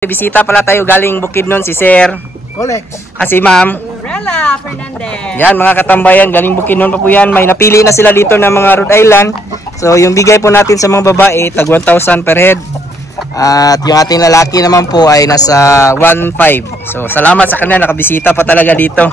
Bisita pala tayo galing Bukidnon, si Sir Colex. si Ma'am Rela Fernandez. Yan mga katambayan, galing Bukidnon pa po yan. May napili na sila dito ng mga Rhode Island. So yung bigay po natin sa mga babae tag 1,000 per head. At yung ating lalaki naman po ay nasa 1,500. So salamat sa kanila, nakabisita pa talaga dito.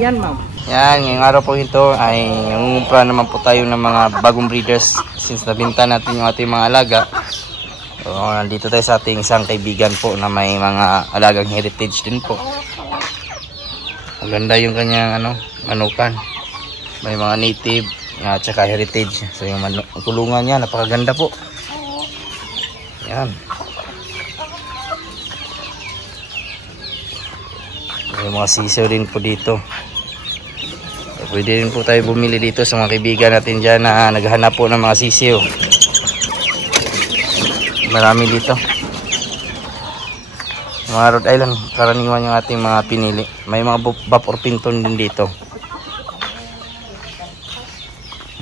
Yan, ma'am. Yan, ngayong araw po ito ay nangungumpra naman po tayo ng mga bagong breeders since nabinta natin yung ating mga alaga. So, nandito tayo sa ating isang kaibigan po na may mga alagang heritage din po. Maganda yung kanyang manukan. May mga native at saka heritage. So yung kulungan niya napakaganda po. Yan. May mga sisiw din po dito. Pwede rin po tayo bumili dito sa mga kaibigan natin dyan na naghahanap po ng mga sisiw. Marami dito. Mga Rhode Island, karaniwan yung ating mga pinili. May mga buff or pinton din dito.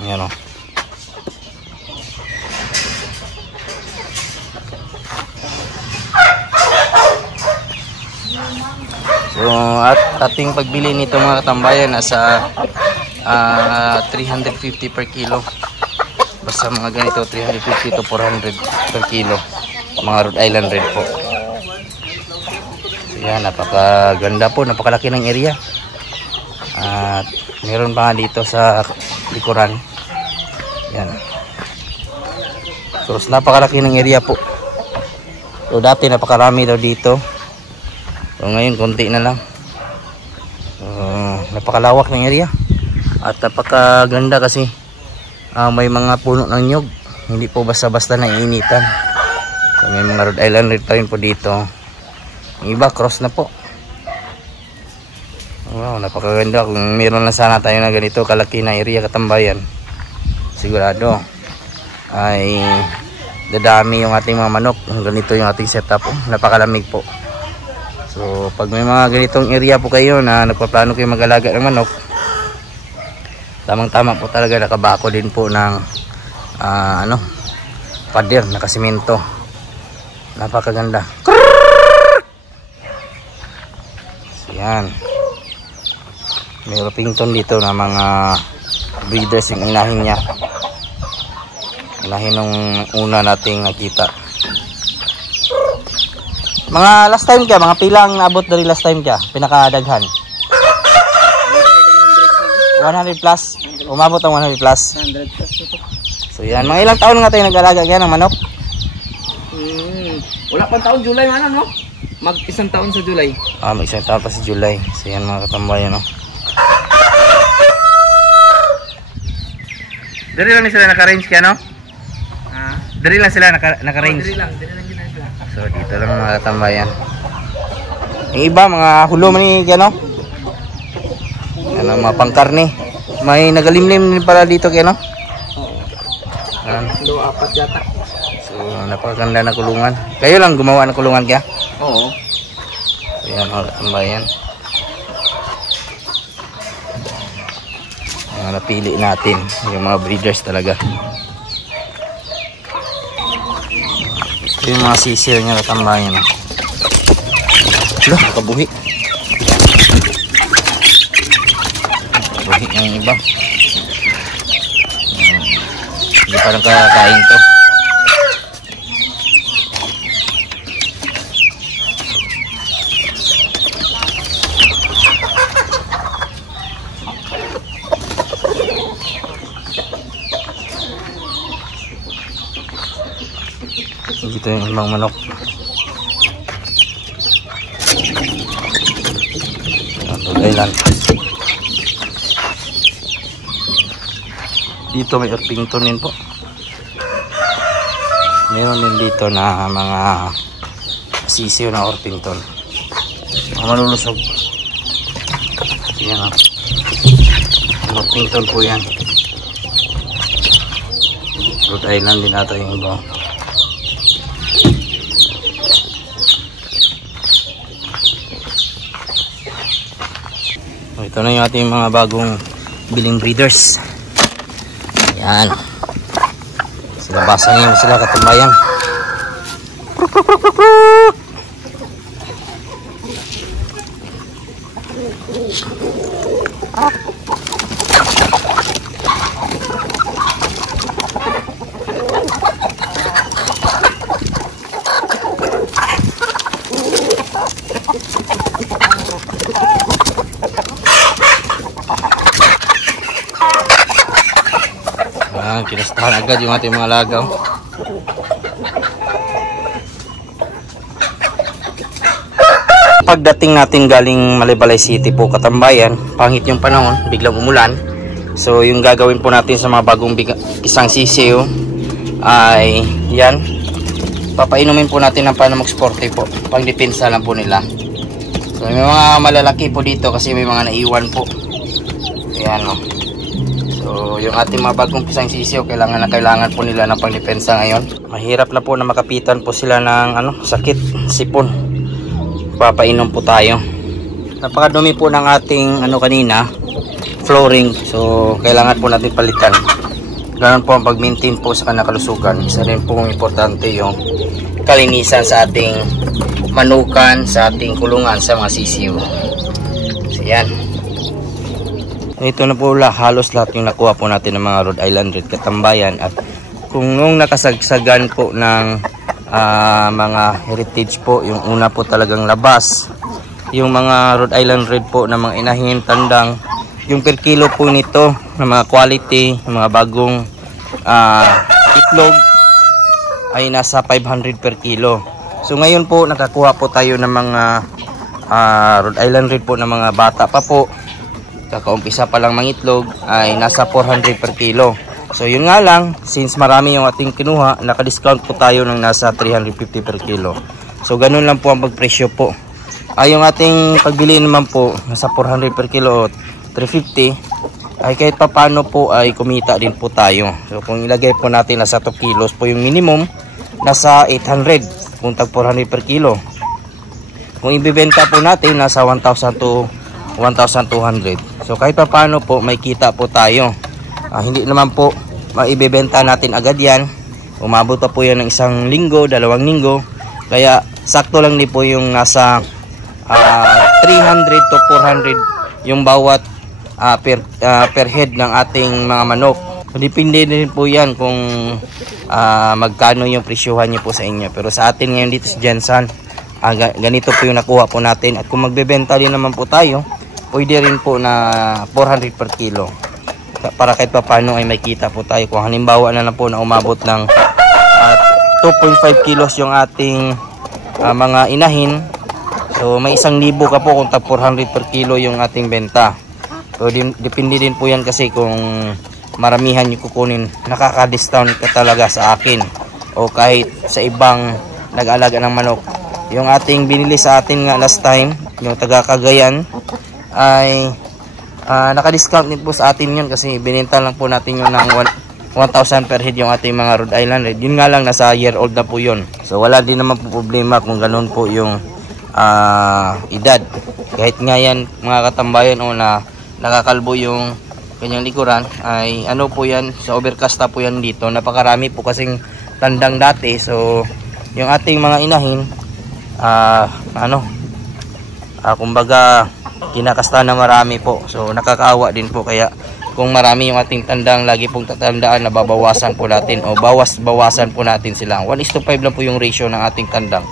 Ayan o. So, at ating pagbili nito mga katambayan nasa 350 per kilo. Basta mga ganito 350 to 400 per kilo. Mga Rhode Island red po. So, yan, napakaganda po, napakalaki ng area. At meron pa nga dito sa likuran. Yan. So, napakalaki ng area po. So, dati napakarami daw dito. So ngayon konti na lang. Napakalawak ng area. At napakaganda kasi may mga puno ng nyug. Hindi po basta-basta naiinitan. So may mga Rhode Island red rin po dito. Yung iba cross na po. Wow, napakaganda. Kung meron lang sana tayo na ganito kalaki na area katambayan, sigurado ay dadami yung ating mga manok. Ganito yung ating setup. Napakalamig po. So pag may mga ganitong area po kayo na nagpaplano kayo mag-alaga ng manok, tamang-tama po talaga, nakabako din po ng pader na kasimento. Napakaganda. So, yan. May Orpington dito na mga breeders yung inahin niya. Inahin nung una nating nakita. Mga last time ka, mga pilang naabot dari last time ka, pinakadaghan? 100 plus? Umabot ang 100 plus? 100 plus ito. So yan, mga ilang taon nga tayo nag-alaga yan ng manok? Wala pang taon, July man no? Mag isang taon sa July. Mag isang taon pa sa July. So yan mga katambayan, no? Dari lang sila naka-range kaya, no? Dari lang sila naka-range? Dari lang ginagawa. So dito lang mga katambayan. Yung iba mga hulo man ni kano. Ano mga pangkarne. May nagalimlim din pala dito kano. Oo. 2-4 yata. So napakaganda na kulungan. Kayo lang gumawa ng kulungan kaya? Oo. So yan mga katambayan. Yung napili natin yung mga breeders talaga. Yung mga sisiw niya katambayan. Loh, kabuhi. Kabuhi yung iba. Hindi parang kakain to. Dito yung ibang manok. Rhode Island. Dito may Orpington din po. Meron din dito na mga sisiw na Orpington. Mga malulusog. Yan o. Orpington po yan. Rhode Island din ata yung iba. Ito na yung ating mga bagong biling breeders. Ayan. Silabasan niyo sila katambayan. Kinastahan agad yung ating mga lagaw. Pagdating natin galing Malibalay City po katambayan, pangit yung panahon, biglang umulan. So yung gagawin po natin sa mga bagong isang sisiyo ay yan, papainumin po natin ng Panamux Forte po, pang depensa lang po nila. So may mga malalaki po dito kasi may mga naiwan po. Ayan o. So yung ating mga bagong pisang sisiyo, kailangan po nila ng pangdepensa ngayon. Mahirap na po na makapitan po sila ng sakit, sipon. Papainom po tayo. Napakadumi po ng ating kanina, flooring. So kailangan po natin palitan. Ganun po ang pag-maintain po sa kanakalusugan. Isa rin po importante yung kalinisan sa ating manukan, sa ating kulungan, sa mga sisiyo. So yan. Ito na po halos lahat yung nakuha po natin ng mga Rhode Island Red katambayan. At kung nung nakasagsagan po ng mga heritage po, yung una po talagang labas, yung mga Rhode Island Red po na mga inahin, tandang, yung per kilo po nito na mga quality, mga bagong itlog ay nasa 500 per kilo. So ngayon po nakakuha po tayo ng mga Rhode Island Red po na mga bata pa po, kakaumpisa pa lang mangitlog, ay nasa 400 per kilo. So yun nga lang, since marami yung ating kinuha, naka-discount po tayo ng nasa 350 per kilo. So ganun lang po ang pagpresyo po. Yung ating pagbili naman po, nasa 400 per kilo o 350, ay kahit papano po ay kumita din po tayo. So kung ilagay po natin nasa 2 kilos po yung minimum, nasa 800 kung tag 400 per kilo. Kung ibibenta po natin, nasa 1,000 to 1,200. So kahit pa paano po may kita po tayo. Hindi naman po maibebenta natin agad yan. Umabot pa po yan ng 1 linggo, 2 linggo. Kaya sakto lang din po yung nasa 300 to 400 yung bawat per head ng ating mga manok. So, depende din po yan kung magkano yung presyuhan nyo po sa inyo. Pero sa atin ngayon dito sa Jensen, ganito po yung nakuha po natin. At kung magbebenta din naman po tayo, pwede rin po na 400 per kilo. Para kahit pa paano ay may kita po tayo. Kung halimbawa na lang po na umabot ng 2.5 kilos yung ating mga inahin. So may 1,000 ka po kung tag 400 per kilo yung ating benta. So depende din po yan kasi kung maramihan yung kukunin. Nakaka-discount ka talaga sa akin o kahit sa ibang nag-alaga ng manok. Yung ating binili sa atin nga last time, yung taga Cagayan, ay naka-discount din po sa atin yun kasi binenta lang po natin yun ng 1,000 per head yung ating mga Rhode Island Red. Yun nga lang, nasa year old na po yun. So wala din naman po problema kung ganun po yung edad. Kahit nga yan mga katambayan o na nakakalbo yung kanyang likuran, ay ano po yan, sa overcasta po yan dito. Napakarami po kasing tandang dati. So yung ating mga inahin, kumbaga kinakasta na marami po. So nakakaawa din po, kaya kung marami yung ating tandang, lagi pong tatandaan na babawasan po natin o bawasan po natin sila. 1:5 lang po yung ratio ng ating tandang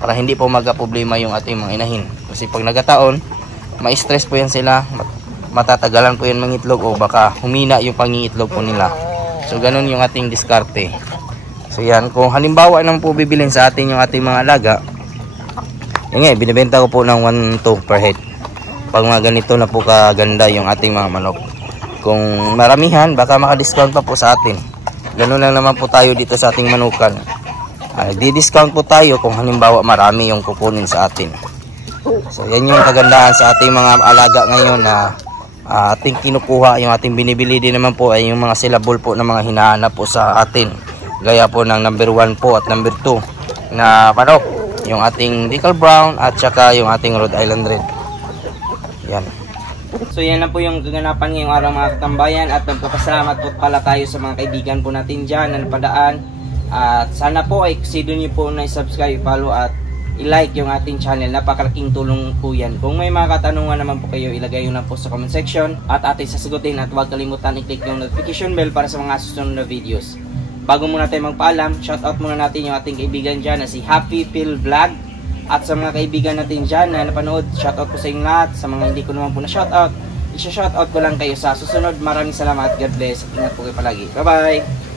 para hindi po magka-problema yung ating mga inahin. Kasi pag nagataon, ma-stress po yan sila, matatagalan po yan mangitlog o baka humina yung pangingitlog po nila. So ganun yung ating diskarte. So yan, kung halimbawa naman po bibilin sa atin yung ating mga alaga, yun nga, binibenta ko po ng 1,200 per head. Pag mga ganito na po kaganda yung ating mga manok. Kung maramihan, baka maka-discount pa po sa atin. Ganun lang naman po tayo dito sa ating manukan. Di-discount po tayo kung halimbawa marami yung kukunin sa atin. So yan yung kagandahan sa ating mga alaga ngayon na ating kinukuha. Yung ating binibili din naman po ay yung mga silabol po na mga hinahanap po sa atin. Gaya po ng number 1 po at number 2 na manok. Yung ating Decal Brown at saka yung ating Rhode Island Red. Yan. So yan na po yung kaganapan ngayong araw mga katambayan, at nagpapasalamat po pala tayo sa mga kaibigan po natin dyan na napadaan. At sana po ay consider nyo po na i-subscribe, follow at i-like yung ating channel. Napakalaking tulong po yan. Kung may mga katanungan naman po kayo, ilagay yun lang po sa comment section at ating sasagutin, at huwag kalimutan i-click yung notification bell para sa mga susunod na videos. Bago muna tayo magpaalam, shoutout muna natin yung ating kaibigan dyan na si Happy Phil Vlog. At sa mga kaibigan natin dyan na napanood, shoutout po sa inyong lahat. Sa mga hindi ko naman po na shoutout, isa-shoutout ko lang kayo sa susunod. Maraming salamat. God bless. Ingat po kayo palagi. Bye-bye!